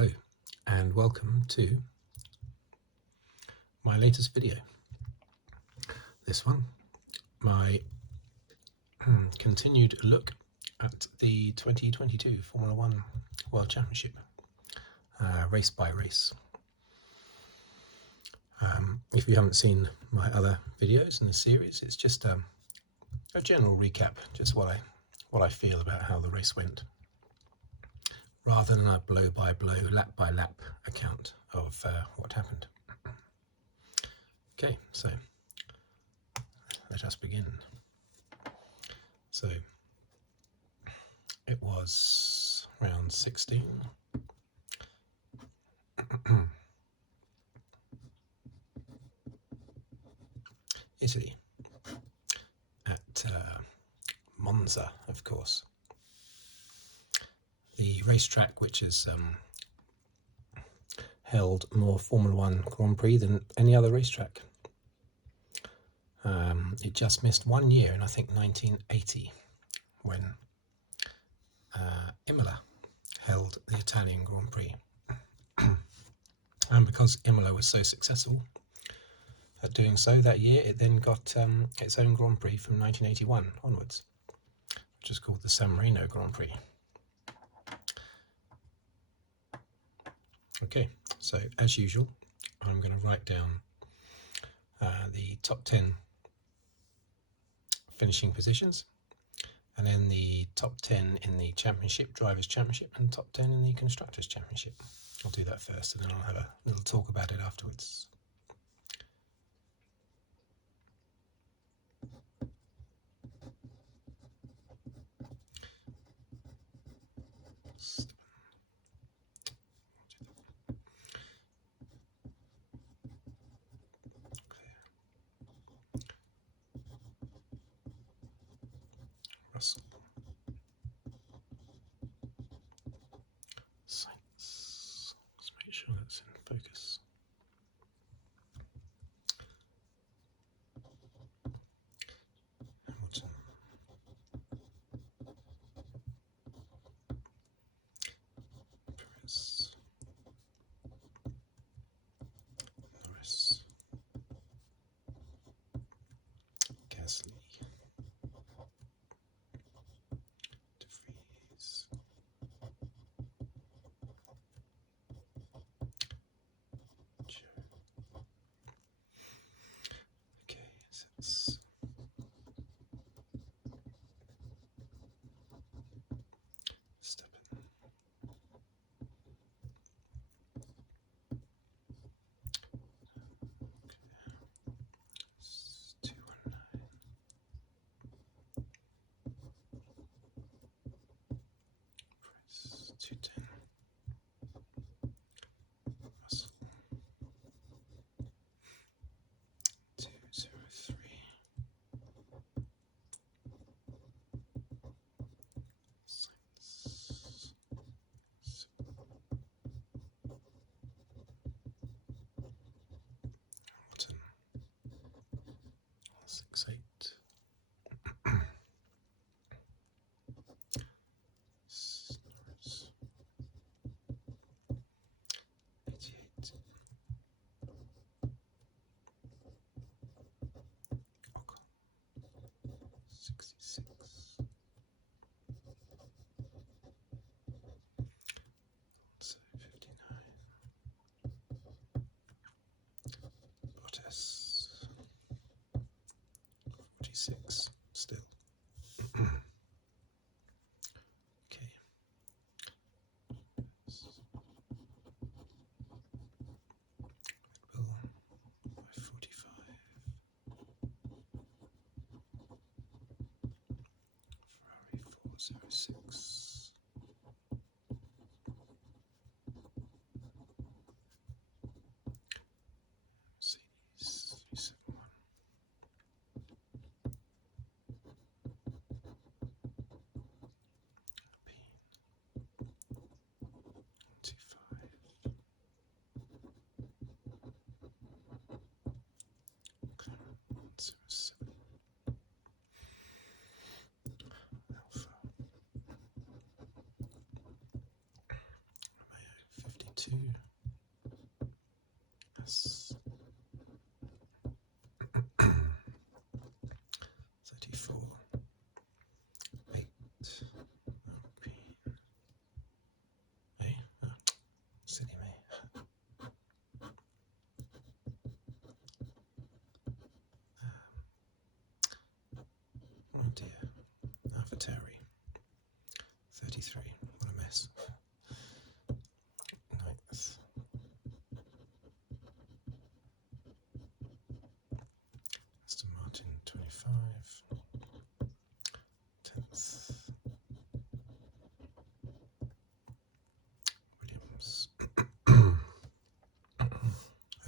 Hello and welcome to my latest video. This one, my continued look at the 2022 Formula One World Championship, race by race. If you haven't seen my other videos in the series, it's just a general recap, just what I feel about how the race went, rather than a blow by blow, lap by lap account of what happened. Okay, so let us begin. So it was round 16. Italy at Monza, of course. The racetrack which has held more Formula One Grand Prix than any other racetrack. It just missed 1 year in, I think, 1980, when Imola held the Italian Grand Prix. And because Imola was so successful at doing so that year, it then got its own Grand Prix from 1981 onwards, which is called the San Marino Grand Prix. Okay, so as usual, I'm going to write down the top 10 finishing positions, and then the top 10 in the Championship, Drivers' Championship, and top 10 in the Constructors' Championship. I'll do that first, and then I'll have a little talk about it afterwards. Russell. Sainz. Let's make sure that's in focus. Hamilton. Perez. Norris. Gasly. Prix. Okay, so it's Verstappen. It's 219. Price 210. Russell 203. Sainz 68. Norris 88. Ocon 66. So 59. Bottas 46 still. Okay. Red Bull by 45. Ferrari 406. Mercedes 371. 2, S, 34, 8, P, A, oh, silly me. Oh dear, AlphaTauri, 33, what a mess. 9th, Aston Martin, 25, 10th, Williams.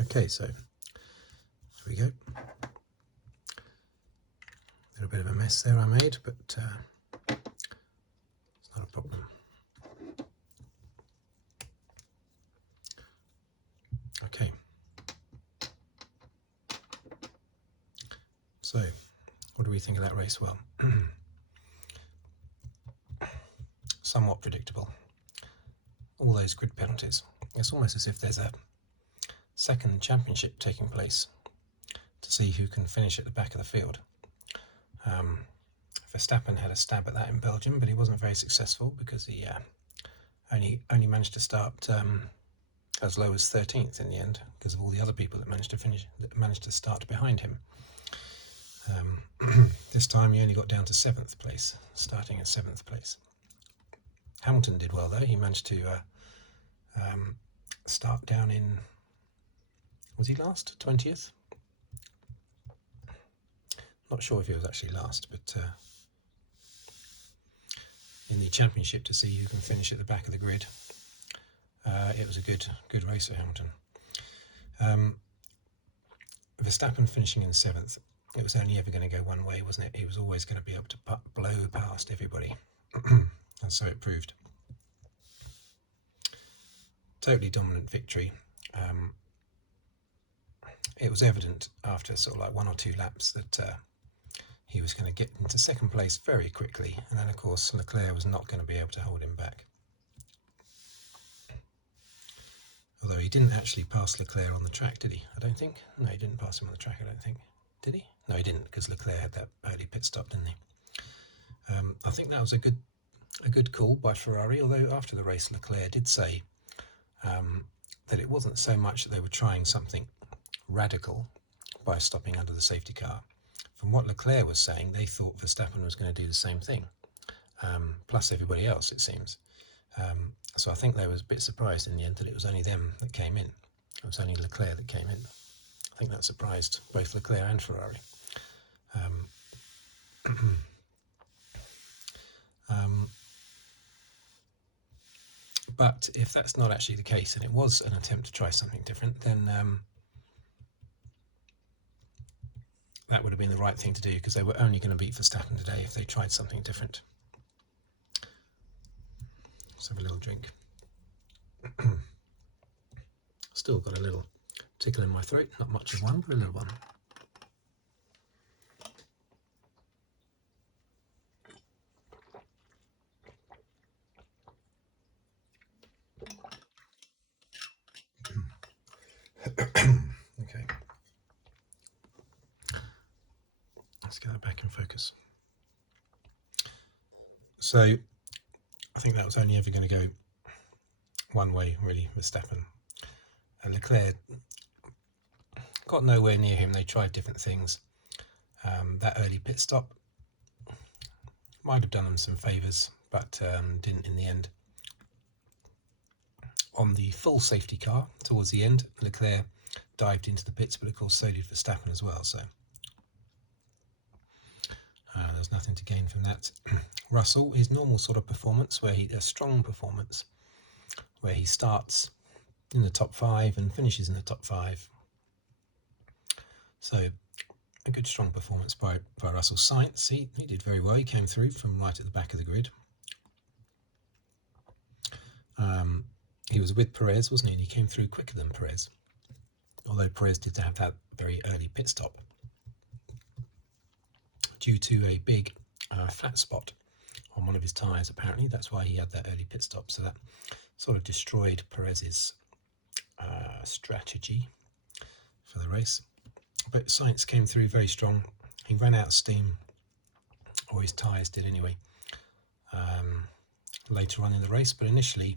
Okay, so here we go. A little bit of a mess there I made, but it's not a problem. Okay. So, what do we think of that race? Well, somewhat predictable. All those grid penalties. It's almost as if there's a second championship taking place to see who can finish at the back of the field. Verstappen had a stab at that in Belgium, but he wasn't very successful because he only managed to start as low as 13th in the end because of all the other people that managed to start behind him. This time he only got down to 7th place, starting at 7th place. Hamilton did well though. He managed to start down in, was he last? 20th? Not sure if he was actually last, but in the championship to see who can finish at the back of the grid. It was a good race for Hamilton. Verstappen finishing in 7th. It was only ever going to go one way, wasn't it? He was always going to be able to blow past everybody. And so it proved. Totally dominant victory. It was evident after sort of like 1 or 2 laps that he was going to get into 2nd place very quickly, and then of course Leclerc was not going to be able to hold him back. Although he didn't actually pass Leclerc on the track, did he? I don't think. No, he didn't pass him on the track, I don't think. Did he? No, he didn't, because Leclerc had that early pit stop, didn't he? I think that was a good call by Ferrari, although after the race Leclerc did say that it wasn't so much that they were trying something radical by stopping under the safety car. From what Leclerc was saying, they thought Verstappen was going to do the same thing, plus everybody else, it seems. So I think they was a bit surprised in the end that it was only them that came in. It was only Leclerc that came in. I think that surprised both Leclerc and Ferrari. But if that's not actually the case, and it was an attempt to try something different, then that would have been the right thing to do, because they were only going to beat Verstappen today if they tried something different. Let's have a little drink. Still got a little tickle in my throat, not much of one, but a little one. Okay, let's get that back in focus. So I think that was only ever going to go one way, really, Verstappen. And Leclerc got nowhere near him. They tried different things. That early pit stop might have done them some favours, but didn't in the end. On the full safety car, towards the end, Leclerc dived into the pits, but of course so did Verstappen as well, so there's nothing to gain from that. Russell, his normal sort of performance, a strong performance, where he starts in the top 5 and finishes in the top 5. So a good strong performance by Russell. Sainz, he did very well. He came through from right at the back of the grid. He was with Perez, wasn't he? And he came through quicker than Perez, although Perez did have that very early pit stop due to a big flat spot on one of his tyres, apparently. That's why he had that early pit stop, so that sort of destroyed Perez's strategy for the race. But Sainz came through very strong. He ran out of steam, or his tyres did anyway, later on in the race, but initially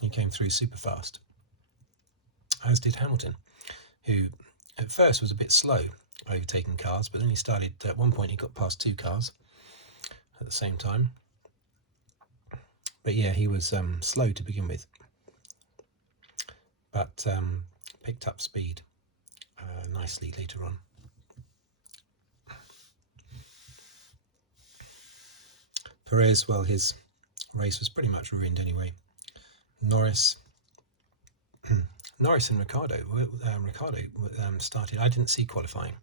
he came through super fast, as did Hamilton, who at first was a bit slow overtaking cars, but then he started, at one point he got past 2 cars at the same time. But yeah, he was slow to begin with, but picked up speed nicely later on. Perez, well, his race was pretty much ruined anyway. Norris and Ricciardo started. I didn't see qualifying,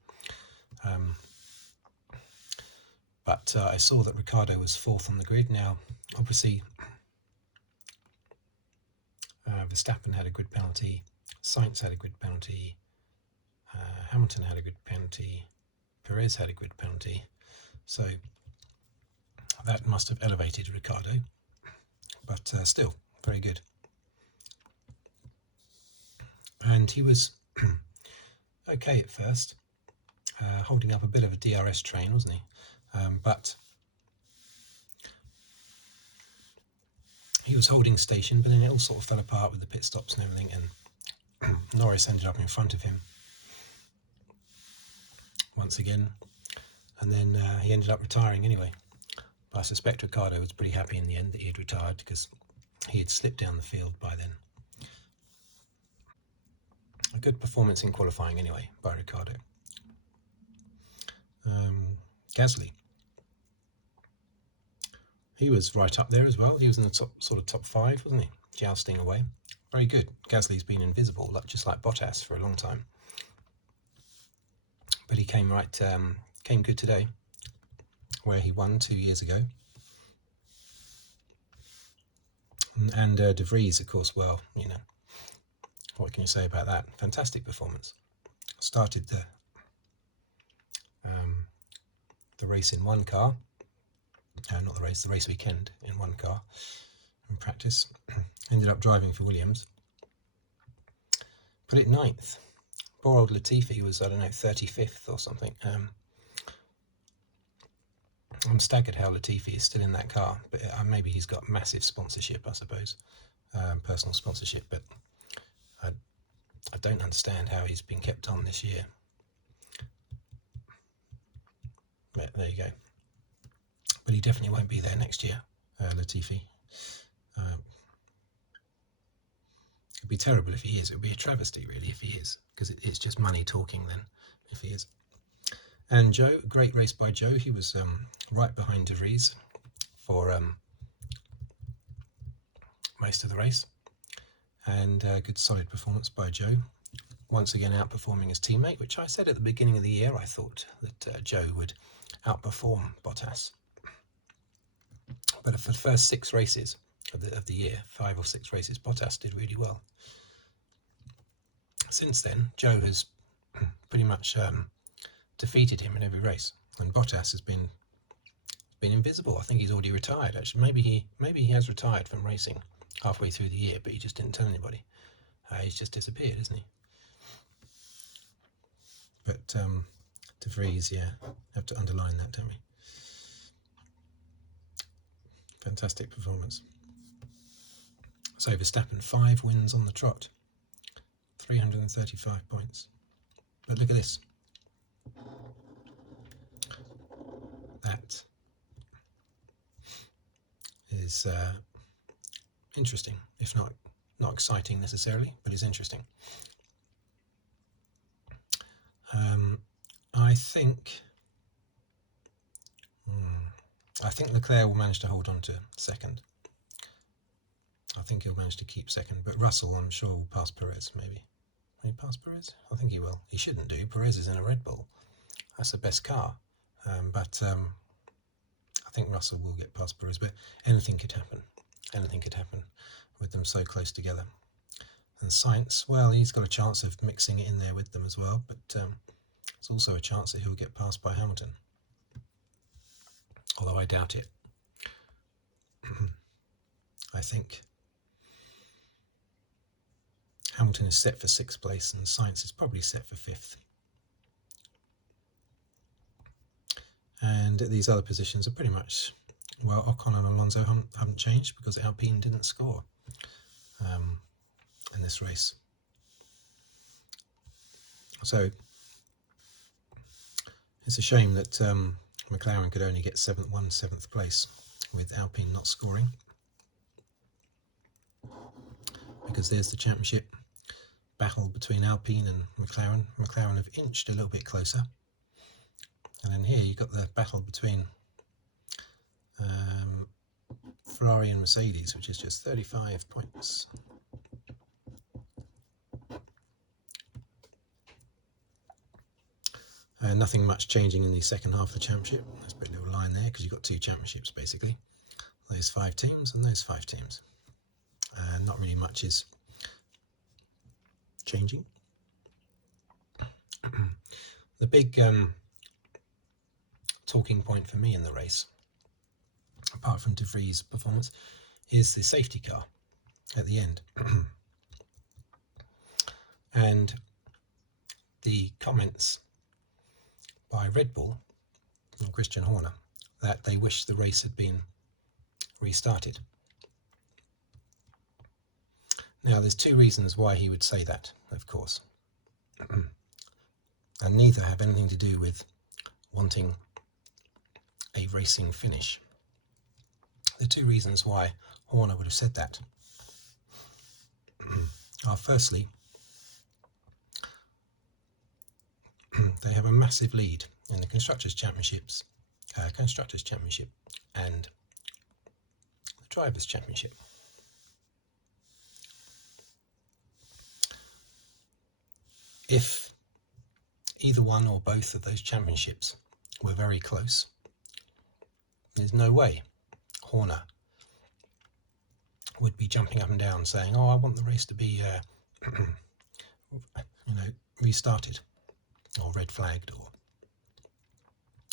but I saw that Ricciardo was 4th on the grid. Now, obviously, Verstappen had a grid penalty, Sainz had a grid penalty, Hamilton had a grid penalty, Perez had a grid penalty, so that must have elevated Ricciardo, but still very good. And he was okay at first, holding up a bit of a DRS train, wasn't he? But he was holding station, but then it all sort of fell apart with the pit stops and everything, and Norris ended up in front of him once again, and then he ended up retiring anyway. But I suspect Ricciardo was pretty happy in the end that he had retired, because he had slipped down the field by then. A good performance in qualifying anyway by Ricciardo. Gasly, he was right up there as well. He was in the top 5, wasn't he? Jousting away. Very good. Gasly's been invisible, just like Bottas, for a long time. But he came good today, where he won 2 years ago. And De Vries, of course, well, you know, what can you say about that? Fantastic performance. Started the race in one car. Not the race weekend in one car in practice. Ended up driving for Williams. Put it 9th. Poor old Latifi was, I don't know, 35th or something. I'm staggered how Latifi is still in that car, but maybe he's got massive sponsorship, I suppose, personal sponsorship, but I don't understand how he's been kept on this year. But there you go. But he definitely won't be there next year, Latifi. It'd be terrible if he is. It would be a travesty, really, if he is, because it's just money talking then, if he is. And Joe, great race by Joe. He was right behind De Vries for most of the race, and good solid performance by Joe. Once again outperforming his teammate, which I said at the beginning of the year I thought that Joe would outperform Bottas. But for the first 6 races of the year, 5 or 6 races, Bottas did really well. Since then, Joe has pretty much defeated him in every race, and Bottas has been invisible. I think he's already retired. Actually, maybe he has retired from racing halfway through the year, but he just didn't tell anybody. He's just disappeared, isn't he? But De Vries, yeah, have to underline that, don't we? Fantastic performance. So Verstappen, 5 wins on the trot, 335 points. But look at this. That is interesting, if not exciting necessarily, but is interesting. I think Leclerc will manage to hold on to second. I think he'll manage to keep second, but Russell, I'm sure, will pass Perez, maybe. Will he pass Perez? I think he will. He shouldn't do. Perez is in a Red Bull. That's the best car. But I think Russell will get past Perez, but anything could happen. Anything could happen with them so close together. And Sainz, well, he's got a chance of mixing it in there with them as well, but there's also a chance that he'll get passed by Hamilton. Although I doubt it. I think Hamilton is set for 6th place and Sainz is probably set for 5th. And these other positions are pretty much, well, Ocon and Alonso haven't changed because Alpine didn't score in this race. So it's a shame that McLaren could only get 7th place with Alpine not scoring, because there's the championship battle between Alpine and McLaren. McLaren have inched a little bit closer. And then here you've got the battle between Ferrari and Mercedes, which is just 35 points. Nothing much changing in the second half of the championship. Let's put a little line there because you've got 2 championships basically. Those 5 teams and those 5 teams. Not really much is changing. The big talking point for me in the race, apart from De Vries' performance, is the safety car at the end. And the comments by Red Bull and Christian Horner that they wish the race had been restarted. Now, there's 2 reasons why he would say that, of course, and neither have anything to do with wanting a racing finish. The 2 reasons why Horner would have said that are, firstly, they have a massive lead in the Constructors' Championship and the Drivers' Championship. If either one or both of those championships were very close, there's no way Horner would be jumping up and down saying, "Oh, I want the race to be, restarted or red flagged or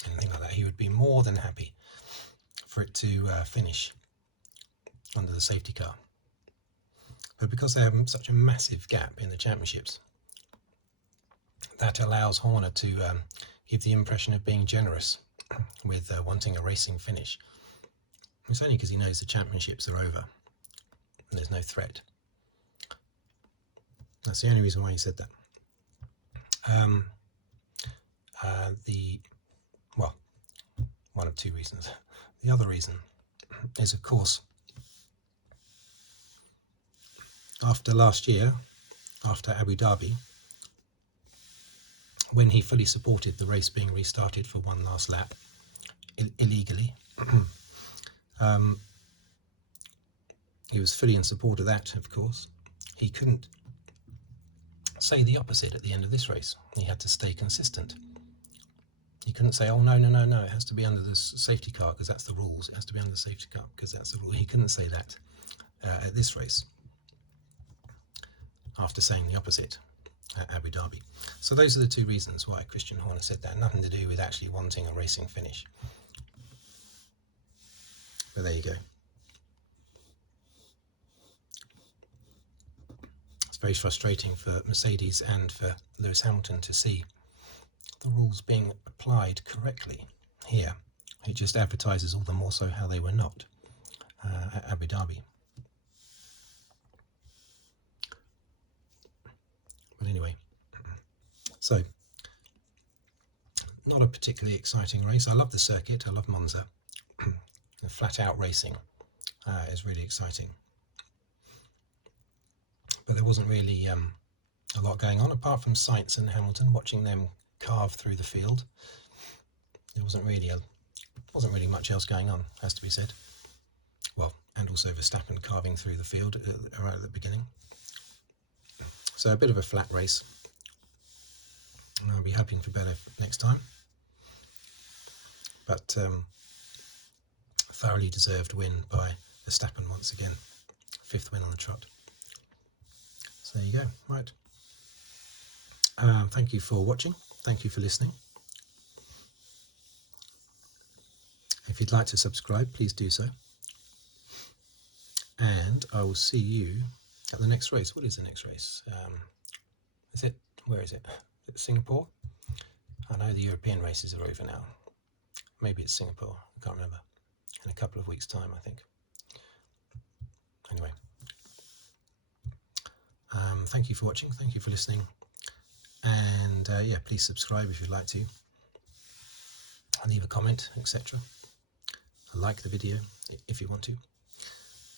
anything like that." He would be more than happy for it to finish under the safety car. But because they have such a massive gap in the championships, that allows Horner to give the impression of being generous with wanting a racing finish. It's only because he knows the championships are over and there's no threat. That's the only reason why he said that. One of 2 reasons. The other reason is, of course, after last year, after Abu Dhabi, when he fully supported the race being restarted for one last lap illegally, he was fully in support of that, of course. He couldn't say the opposite at the end of this race. He had to stay consistent. He couldn't say, "Oh, no, it has to be under the safety car because that's the rules. It has to be under the safety car because that's the rule." He couldn't say that at this race after saying the opposite at Abu Dhabi. So those are the 2 reasons why Christian Horner said that. Nothing to do with actually wanting a racing finish. But there you go. It's very frustrating for Mercedes and for Lewis Hamilton to see the rules being applied correctly here. It just advertises all the more so how they were not at Abu Dhabi. But anyway, so not a particularly exciting race. I love the circuit. I love Monza. The flat out racing is really exciting. But there wasn't really a lot going on apart from Sainz and Hamilton, watching them carve through the field. There wasn't really much else going on, has to be said. Well, and also Verstappen carving through the field right at the beginning. So a bit of a flat race. I'll be hoping for better next time. But thoroughly deserved win by Verstappen once again. 5th win on the trot. So there you go. Right. Thank you for watching. Thank you for listening. If you'd like to subscribe, please do so. And I will see you at the next race. What is the next race? Is it, where is it? Is it Singapore? I know the European races are over now. Maybe it's Singapore, I can't remember. In a couple of weeks' time, I think. Anyway, thank you for watching, thank you for listening, and yeah, please subscribe if you'd like to, leave a comment, etc. Like the video if you want to,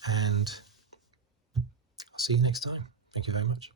and I'll see you next time. Thank you very much.